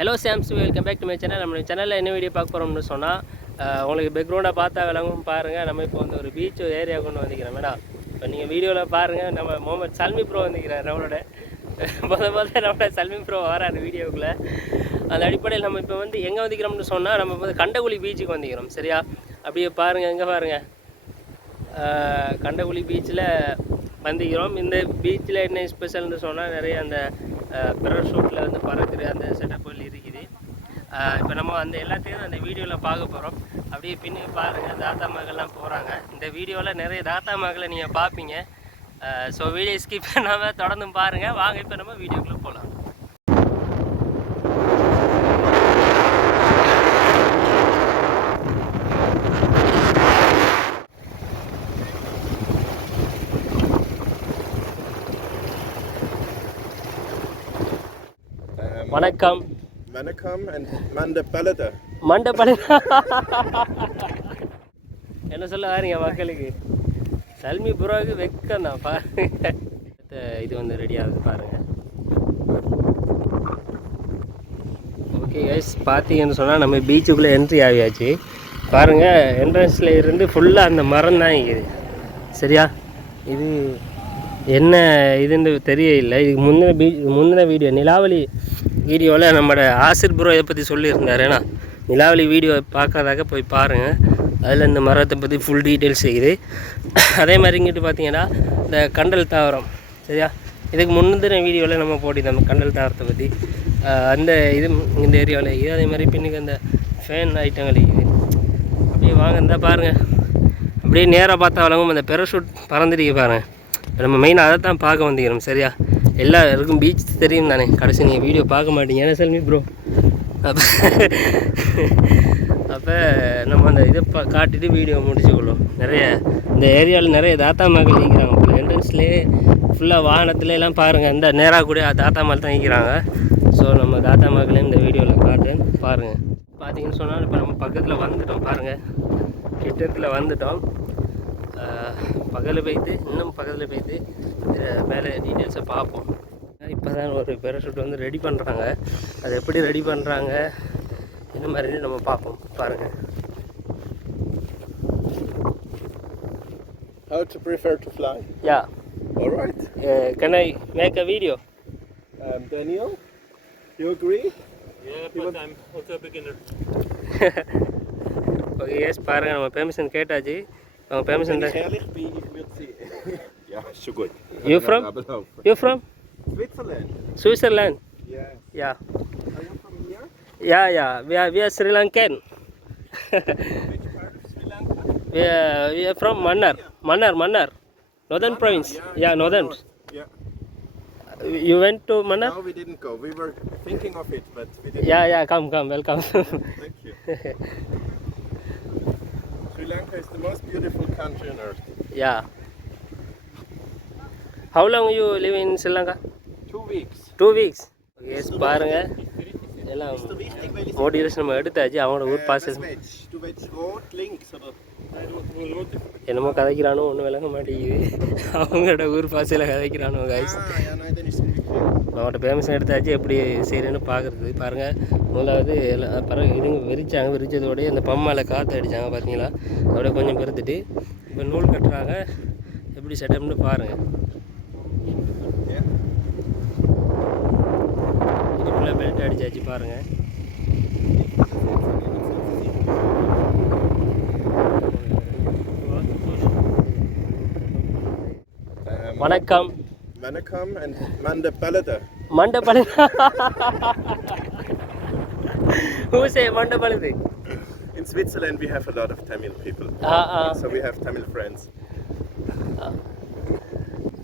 Hello champs, welcome back to my channel. நம்ம சேனலில் என்ன வீடியோ பார்க்க போகிறோம்னு சொன்னால், உங்களுக்கு பேக்ரவுண்டாக பார்த்தா விளங்கும் பாருங்கள். நம்ம இப்போ வந்து ஒரு பீச் ஏரியா கொண்டு வந்துக்கிறோம் மேடம். இப்போ நீங்கள் வீடியோவில் பாருங்கள், நம்ம முகமது சல்மி ப்ரோ வந்துக்கிறார். நம்மளோட நம்மளோட சல்மி ப்ரோ வராரு வீடியோக்குள்ளே. அந்த அடிப்படையில் நம்ம இப்போ வந்து எங்கே வந்துக்கிறோம்னு சொன்னால், நம்ம வந்து கண்டகுழி பீச்சுக்கு வந்துக்கிறோம். சரியா? அப்படியே பாருங்கள், எங்கே பாருங்கள், கண்டகுழி பீச்சில் வந்துக்கிறோம். இந்த பீச்சில் என்ன ஸ்பெஷல்னு சொன்னால், நிறைய அந்த பேராஷூட்டில் வந்து பறக்கிற அந்த செட்டப்புகள் இருக்குது. இப்போ நம்ம அந்த எல்லாத்தையும் அந்த வீடியோவில் பார்க்க போகிறோம். அப்படியே பின்னே பாருங்கள், தாத்தா மகள்லாம் போகிறாங்க. இந்த வீடியோவில் நிறைய தாத்தா மகளை நீங்கள் பார்ப்பீங்க. ஸோ வீடியோ ஸ்கிப் பண்ணாமல் தொடர்ந்து பாருங்கள். வாங்க இப்போ நம்ம வீடியோக்குள்ளே போகலாம். வணக்கம். வணக்கம் and மண்டபலத. என்ன சொல்ல வாரீங்க மக்களுக்கு? சல்மி புரோவுக்கு வெக்கம் தான் பாருங்க. இது வந்து ரெடி ஆகுது பாருங்கள். ஓகே கைஸ், பார்த்தீங்கன்னு சொன்னால் நம்ம பீச்சுக்குள்ளே என்ட்ரி ஆகியாச்சு. பாருங்கள், என்ட்ரன்ஸில் இருந்து ஃபுல்லாக அந்த மரம் தான் இருக்குது. சரியா? இது என்ன இதுன்னு தெரியல. இதுக்கு முந்தின வீடியோ நிலாவலி வீடியோவில் நம்மளோட ஆசிர் ப்ரோ இதை பற்றி சொல்லியிருந்தார். ஏன்னா நிலாவலி வீடியோ பார்க்காதாக போய் பாருங்கள். அதில் இந்த மரத்தை பற்றி ஃபுல் டீட்டெயில்ஸ் செய்யுது. அதே மாதிரி இங்கிட்டு பார்த்தீங்கன்னா இந்த கண்டல் தாவரம். சரியா? இதுக்கு முந்தின வீடியோவில் நம்ம போட்டிருந்தோம் கண்டல் தாவரத்தை பற்றி. அந்த இது இந்த ஏரியாவில் இருக்குது. அதே மாதிரி பின்னுக்கு அந்த ஃபேன் ஐட்டங்கள் இருக்குது. அப்படியே வாங்க, இருந்தால் பாருங்கள். அப்படியே நேராக பார்த்தா வழங்கும் அந்த பேராஷூட் பறந்துருக்கு பாருங்கள். நம்ம மெயினாக அதை தான் பார்க்க வந்துக்கிறோம். சரியா? எல்லாருக்கும் பீச் தெரியும் தானே. கடைசி நீங்கள் வீடியோ பார்க்க மாட்டீங்க, ஏன்னா செல்மி ப்ரோ. அப்போ நம்ம அந்த இதை காட்டிட்டு வீடியோ முடிச்சுக்கொள்ளும். நிறைய இந்த ஏரியாவில் நிறைய தாத்தா மகள் நிற்கிறாங்க. என்ட்ரன்ஸ்லேயே ஃபுல்லாக வாகனத்துல எல்லாம் பாருங்கள், இந்த நேராக கூட தாத்தா மகள் தான் நிற்கிறாங்க. ஸோ நம்ம தாத்தா மகளையும் இந்த வீடியோவில் காட்டுறேன் பாருங்கள். பார்த்தீங்கன்னு சொன்னால் இப்போ நம்ம பக்கத்தில் வந்துட்டோம் பாருங்கள். கிட்டத்தில் வந்துட்டோம். இன்னும் பக்கத்தில் போய்த்து மேலே டீட்டெயில்ஸை பார்ப்போம். இப்போ தான் ஒரு பேராஷூட் வந்து ரெடி பண்ணுறாங்க. அது எப்படி ரெடி பண்ணுறாங்க இந்த மாதிரி நம்ம பார்ப்போம் பாருங்கள். How to prefer to fly? Yeah. All right. Can I make a video? Daniel, you agree? Yeah, but I'm also a beginner. Okay yes, பாருங்கள், நம்ம பெர்மிஷன் கேட்டாச்சு. அவங்க பெர்மிஷன் தான். Ehrlich bin, ich würde sie. Ja, ist schon gut. You from? You from? Switzerland. Switzerland? Yeah. Yeah. Are you from here? Yeah. We are Sri Lankan. Which part of Sri Lanka? We are from Mannar. Northern province. Yeah, northern. Yeah. You went to Mannar? No, we didn't go. We were thinking of it, but we didn't. Yeah, come, welcome. Thank you. Sri Lanka is the most beautiful country on earth. Yeah. How long you live in Sri Lanka? 2 weeks. 2 weeks. Yes, பாருங்கள், எல்லாம் motivation நம்ம எடுத்தாச்சு. அவங்களோட ஊர் Fasal Du willst rot, links, oder? என்னமோ கதைக்கிறானோ ஒன்றும் விளங்க மாட்டேங்குது. அவங்களோட ஊர் பாசையில் கதைக்கிறானோ காய்ஸ். அவங்கள்ட்ட பெர்மிஷன் எடுத்தாச்சு. எப்படி செய்கிறேன்னு பார்க்குறது பாருங்கள். முதலாவது எல்லாம் இதுங்க விரிச்சதோடய அந்த பம்மால் காற்று அடித்தாங்க பார்த்தீங்களா? அதோட கொஞ்சம் பெருத்துட்டு இப்போ நூல் கட்டுறாங்க. எப்படி செட்டப்னு பாருங்கள். இதுக்குள்ளே பெல்ட் அடித்தாச்சு பாருங்கள். வணக்கம். Vanakkam and Mandapalada. Who say Mandapalada? In Switzerland we have a lot of Tamil people. So we have Tamil friends.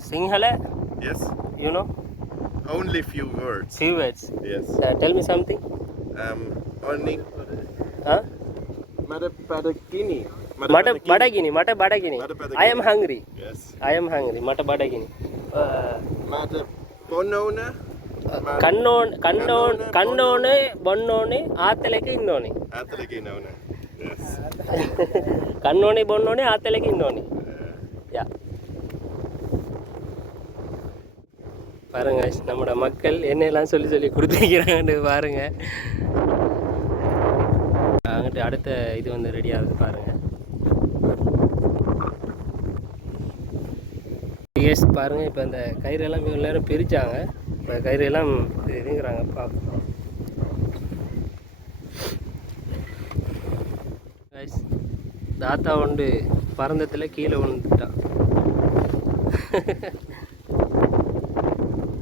Sinhala? Yes. You know? Only few words. Few words. Yes. Tell me something. Only. Huh? Madapadaggini. Mata badagini. I am hungry. Yes. I am hungry. Mata badagini. Madaponnona. கண்ணோன்னு பொண்ணோன்னு ஆத்தலைக்கு இன்னொன்று. Aathaleke innone. Yes. கண்ணோனே பொண்ணோனே ஆத்தலைக்கு இன்னொன்று. யா. பாருங்க நம்மளோட மக்கள் என்னெல்லாம் சொல்லி சொல்லி கொடுத்துருக்கிறாங்கன்னு பாருங்க. அங்கிட்டு அடுத்த இது வந்து ரெடி ஆகுது பாருங்க. எஸ் பாருங்க, இப்போ இந்த கயிறெல்லாம் இவ்வளோ நேரம் பிரித்தாங்க. இப்போ கயிறெல்லாம் இதுங்கிறாங்க பார்ப்போம். தாத்தா உண்டு பறந்தத்தில் கீழே விழுந்துட்டான்.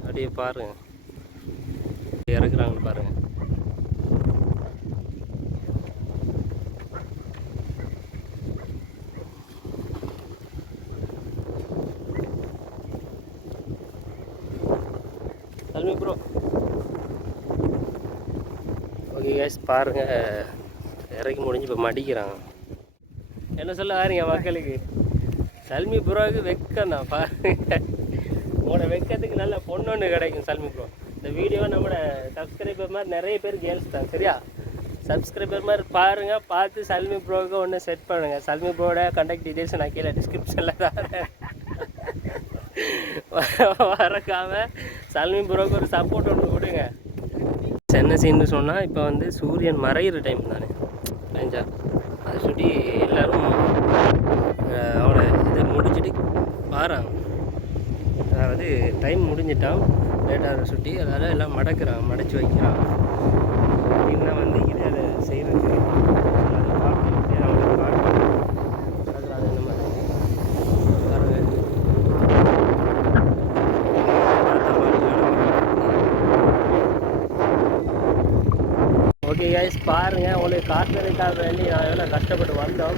அப்படியே பாருங்க இறக்குறாங்கன்னு பாருங்க. சல்மி ப்ரோ. ஓகே கேஸ் பாருங்க, இறக்கி முடிஞ்சு இப்போ மடிக்கிறாங்க. என்ன சொல்ல வாரீங்க மக்களுக்கு? சல்மி ப்ரோவுக்கு வெக்கம் தான் பாருங்க. உங்களோட வெக்கத்துக்கு நல்ல பொண்ணு ஒன்று கிடைக்கும் சல்மி ப்ரோ. இந்த வீடியோ நம்மளோட சப்ஸ்கிரைபர் மாதிரி நிறைய பேர் கேர்ள்ஸ் தான், சரியா? சப்ஸ்கிரைபர் மாதிரி பாருங்கள், பார்த்து சல்மி ப்ரோவுக்கு ஒன்று செட் பண்ணுங்கள். சல்மி ப்ரோவோட கான்டாக்ட் டீட்டெயில்ஸ் நான் கீழே டிஸ்கிரிப்ஷனில் தரேன். மறக்காமல் சல்மி ப்ரோவுக்கு ஒரு சப்போர்ட் ஒன்று கொடுங்க. என்ன சீன்னு சொன்னால், இப்போ வந்து சூரியன் மறையிற டைம் தானே கொஞ்சா, அதை சுட்டி எல்லோரும் அவளை இதை முடிச்சுட்டு பாருங்க. அதாவது டைம் முடிஞ்சிட்டான் லேட்டாக சுட்டி, அதனால் எல்லாம் மடக்கிறான், மடைச்சி வைக்கிறான். இன்னும் வந்து இது அதை செய்கிறது அதை பார்த்துக்கிட்டே அவங்க பார்க்கணும் நடக்கிறாங்க. இந்த மாதிரி ஓகே கைஸ் பாருங்கள், உங்களுக்கு காட்டுறதுக்காக வேண்டி நான் எவ்வளோ கஷ்டப்பட்டு வந்தோம்.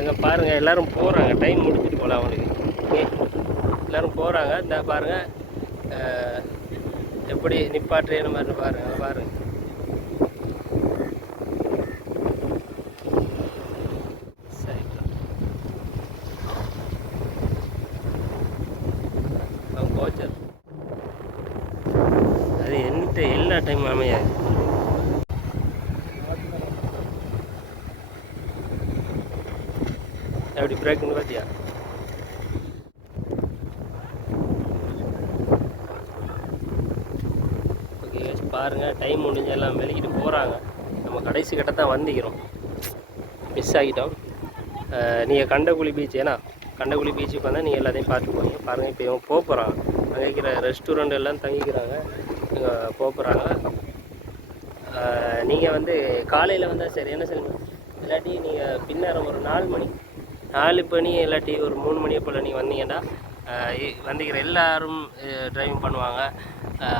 இங்கே பாருங்கள், எல்லோரும் போகிறாங்க, டைம் முடிச்சுட்டு போகலாம் அவனுக்கு. ஓகே எல்லோரும் போகிறாங்க. இந்த பாருங்கள் எப்படி நிப்பாட்டுற மாதிரி பாருங்கள். பாருங்கள் சரி, அவன் கோச்சர் அது என்கிட்ட எல்லா டைமும் அமையாது. அப்படி பிரேக்குன்னு பார்த்தியா? ஓகே பாருங்கள், டைம் முடிஞ்ச எல்லாம் வெளிக்கிட்டு போகிறாங்க. நம்ம கடைசி கிட்ட தான் வந்திக்கிறோம், மிஸ் ஆகிட்டோம். நீங்கள் கண்டகுழி பீச், ஏன்னா கண்டகுழி பீச்சுக்கு வந்தால் நீங்கள் எல்லாத்தையும் பார்த்து போங்க. பாருங்கள், இப்போ இவங்க போகிறாங்க, அங்கே இருக்கிற ரெஸ்டாரண்ட் எல்லாம் தங்கிக்கிறாங்க, இங்கே போகிறாங்க. நீங்கள் வந்து காலையில் வந்தால் சரி, என்ன சொல்லுங்கள், இல்லாட்டி நீங்கள் பின்னேரம் ஒரு 4 மணி இல்லாட்டி ஒரு 3 மணியை போல் நீங்கள் வந்தீங்கன்னா வந்திக்கிற எல்லோரும் ட்ரைவிங் பண்ணுவாங்க.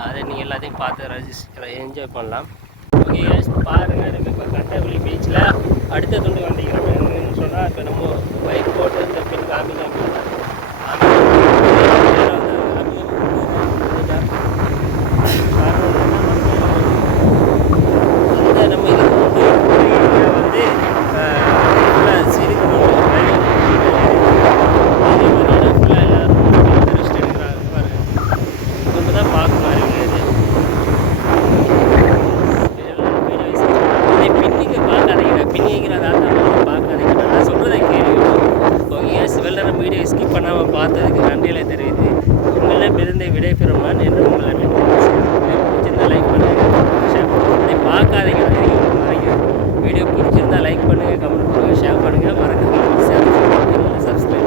அதை நீங்கள் எல்லாத்தையும் பார்த்து என்ஜாய் பண்ணலாம். ஓகே பாருங்கள், இப்போ கண்டகுழி பீச்சில் அடுத்த துண்டு வந்திக்கிறோம். என்னன்னு சொன்னால், இப்போ நம்ம பைக் போட்டு இந்த பின் காமிக்காம நம்ம இது வந்து வீடியோ ஸ்கிப் பண்ணாமல் பார்த்ததுக்கு நன்றிகளை தெரிவித்து உங்களிடமிருந்து விடைபெறும் நான் என்று உங்களை பிடிச்சிருந்தால் லைக் பண்ணுங்கள், ஷேர் பண்ணுங்கள். பார்க்காதீங்க, வீடியோ பிடிச்சிருந்தால் லைக் பண்ணுங்கள், கமெண்ட் பண்ணுங்கள், ஷேர் பண்ணுங்கள், மறக்காம சப்ஸ்கிரைப்